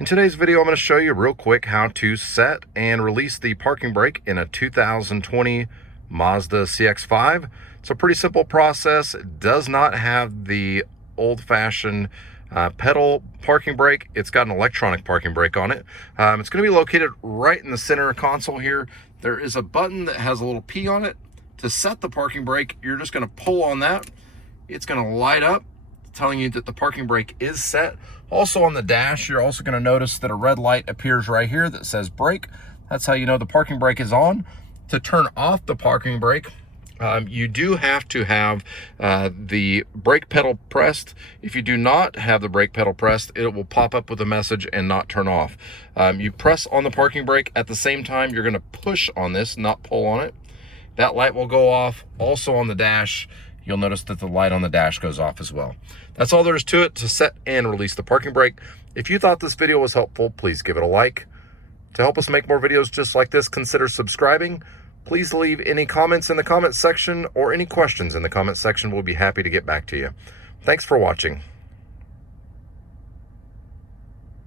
In today's video, I'm going to show you real quick how to set and release the parking brake in a 2020 Mazda CX5. It's a pretty simple process. It does not have the old-fashioned pedal parking brake. It's got an electronic parking brake on it. It's going to be located right in the center console here. There is a button that has a little P on it. To set the parking brake, you're just going to pull on that. It's going to light up, telling you that the parking brake is set. Also on the dash, you're also going to notice that a red light appears right here that says brake. That's how you know the parking brake is on. To turn off the parking brake, you do have to have the brake pedal pressed. If you do not have the brake pedal pressed, it will pop up with a message and not turn off. You press on the parking brake at the same time. You're going to push on this, not pull on it. That light will go off. Also on the dash, you'll notice that the light on the dash goes off as well. That's all there is to it to set and release the parking brake. If you thought this video was helpful, please give it a like. To help us make more videos just like this, consider subscribing. Please leave any comments in the comment section or any questions in the comment section. We'll be happy to get back to you. Thanks for watching.